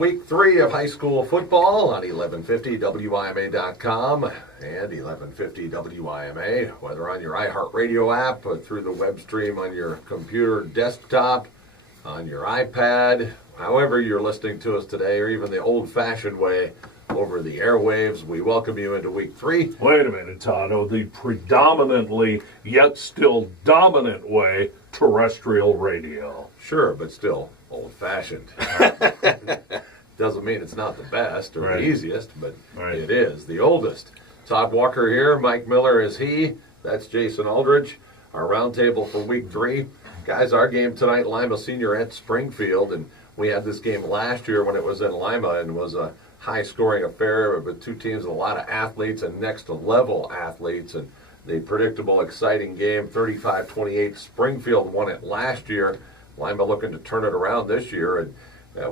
Week 3 of high school football on 1150WIMA.com and 1150 WIMA, whether on your iHeartRadio app or through the web stream on your computer desktop, on your iPad, however you're listening to us today, or even the old-fashioned way over the airwaves. We welcome you into Week 3. Wait a minute, Tado. The predominantly, yet still dominant way, terrestrial radio. Sure, but still old-fashioned. Doesn't mean it's not the best or the easiest, but it is the oldest. Todd Walker here. Mike Miller is he. That's Jason Aldridge. Our roundtable for Week 3. Guys, our game tonight, Lima Senior at Springfield, and we had this game last year when it was in Lima and was a high-scoring affair with two teams with a lot of athletes and next-level athletes, and the predictable, exciting game, 35-28. Springfield won it last year. Lima looking to turn it around this year, and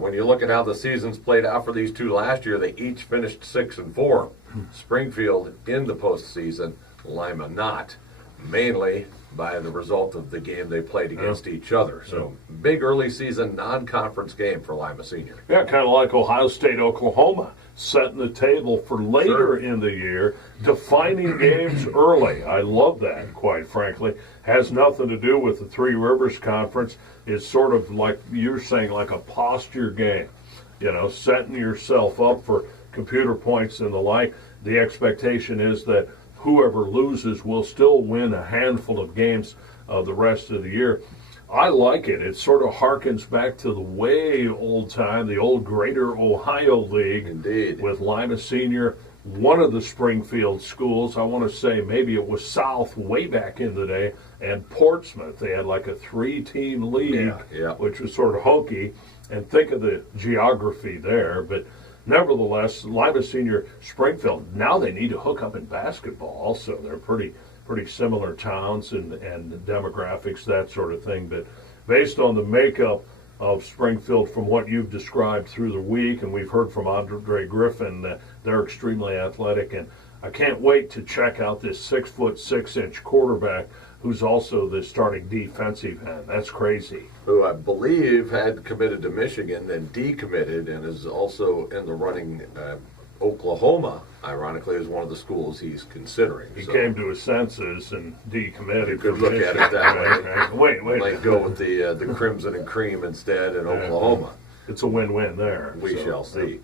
when you look at how the seasons played out for these two last year, they each finished 6-4. Springfield in the postseason, Lima not, mainly by the result of the game they played against each other. So big early season non-conference game for Lima Senior. Yeah, kind of like Ohio State, Oklahoma, setting the table for later in the year, defining games early. I love that, quite frankly. Has nothing to do with the Three Rivers Conference. It's sort of like you're saying, like a posture game. You know, setting yourself up for computer points and the like. The expectation is that whoever loses will still win a handful of games the rest of the year. I like it. It sort of harkens back to the way old time, the old Greater Ohio League. Indeed. With Lima Senior, one of the Springfield schools, I want to say maybe it was South way back in the day, and Portsmouth. They had like a 3-team league, which was sort of hokey. And think of the geography there. But nevertheless, Lima Senior, Springfield, now they need to hook up in basketball also. They're pretty similar towns and demographics, that sort of thing. But based on the makeup of Springfield from what you've described through the week, and we've heard from Andre Griffin, they're extremely athletic. And I can't wait to check out this 6'6" quarterback who's also the starting defensive end. That's crazy. Who I believe had committed to Michigan, then decommitted, and is also in the running. Oklahoma, ironically, is one of the schools he's considering. He came to his senses and decommitted. You could look at it that way. Wait. Might go with the Crimson and Cream instead in Oklahoma. It's a win-win there. We shall see.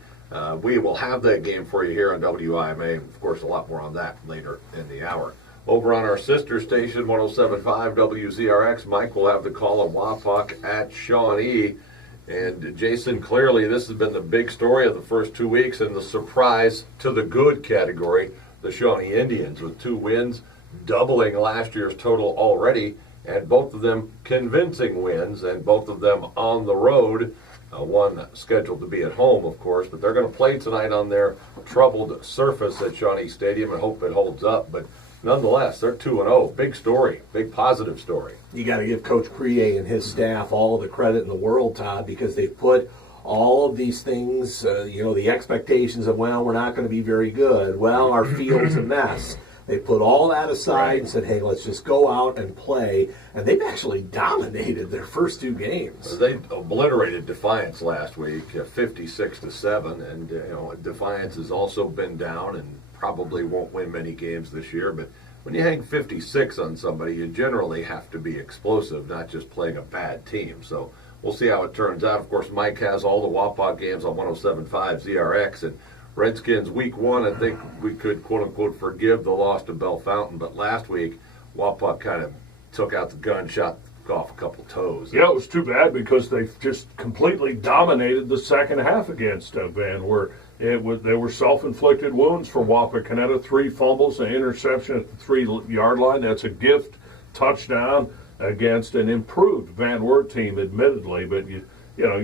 We will have that game for you here on WIMA. Of course, a lot more on that later in the hour. Over on our sister station, 107.5 WZRX, Mike will have the call of Wapak at Shawnee. And Jason, clearly this has been the big story of the first 2 weeks, and the surprise to the good category, the Shawnee Indians with 2 wins, doubling last year's total already, and both of them convincing wins, and both of them on the road. One scheduled to be at home, of course, but they're going to play tonight on their troubled surface at Shawnee Stadium and hope it holds up. But nonetheless, they're 2-0. Big story, big positive story. You got to give Coach Crier and his staff all the credit in the world, Todd, because they've put all of these things, the expectations of, well, we're not going to be very good. Well, our field's a mess. They put all that aside and said, hey, let's just go out and play. And they've actually dominated their first 2 games. They obliterated Defiance last week, 56-7. And, Defiance has also been down and probably won't win many games this year. But when you hang 56 on somebody, you generally have to be explosive, not just playing a bad team. So we'll see how it turns out. Of course, Mike has all the Wapak games on 107.5 ZRX. And Redskins week 1, I think we could, quote-unquote, forgive the loss to Bell Fountain. But last week, Wapak kind of took out the gun, shot off a couple toes. Yeah, it was too bad because they just completely dominated the second half against Van Wert. They were self-inflicted wounds for Wapakoneta. 3 fumbles, an interception at the 3-yard line. That's a gift touchdown against an improved Van Wert team, admittedly, but you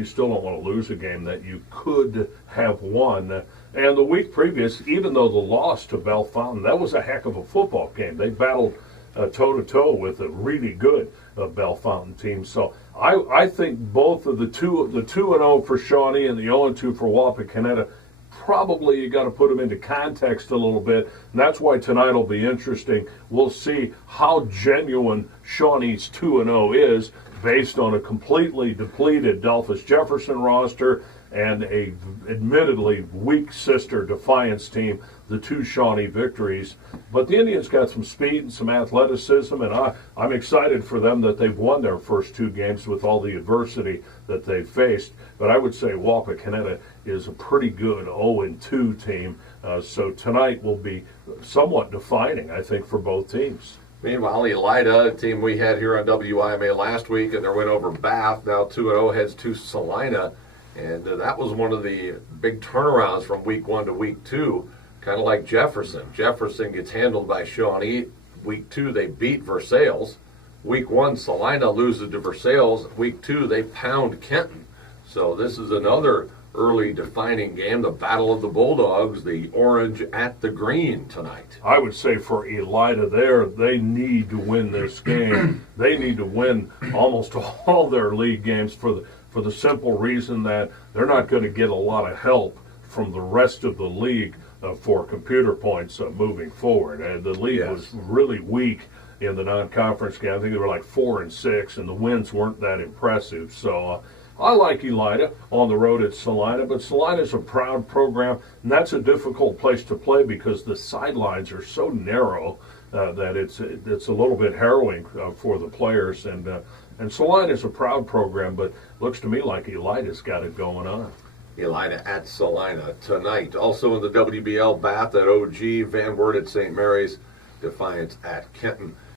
still don't want to lose a game that you could have won. And the week previous, even though the loss to Bell Fountain, that was a heck of a football game. They battled toe-to-toe with a really good Bell Fountain team. So I think both of the 2-0 for Shawnee and the 0-2 for Wapakoneta, probably you got to put them into context a little bit, and that's why tonight will be interesting. We'll see how genuine Shawnee's 2-0 is based on a completely depleted Delphus Jefferson roster and a admittedly weak sister Defiance team, the two Shawnee victories. But the Indians got some speed and some athleticism, and I'm excited for them that they've won their first two games with all the adversity that they've faced. But I would say Wapakoneta is a pretty good 0-2 team, so tonight will be somewhat defining, I think, for both teams. Meanwhile, Elida, a team we had here on WIMA last week, and their win over Bath, now 2-0, heads to Salina. And that was one of the big turnarounds from week 1 to week 2, kind of like Jefferson. Jefferson gets handled by Shawnee. Week 2, they beat Versailles. Week 1, Salina loses to Versailles. Week 2, they pound Kenton. So this is another early defining game, the Battle of the Bulldogs, the orange at the green tonight. I would say for Elida there, they need to win this game. They need to win almost all their league games for the simple reason that they're not going to get a lot of help from the rest of the league for computer points moving forward. And the league was really weak in the non-conference game. I think they were like 4-6, and the wins weren't that impressive. So I like Elida on the road at Salina, but Salina's a proud program, and that's a difficult place to play because the sidelines are so narrow that it's a little bit harrowing for the players. And Salina's a proud program, but looks to me like Elida's got it going on. Elida at Salina tonight. Also in the WBL, Bath at OG, Van Wert at St. Mary's, Defiance at Kenton.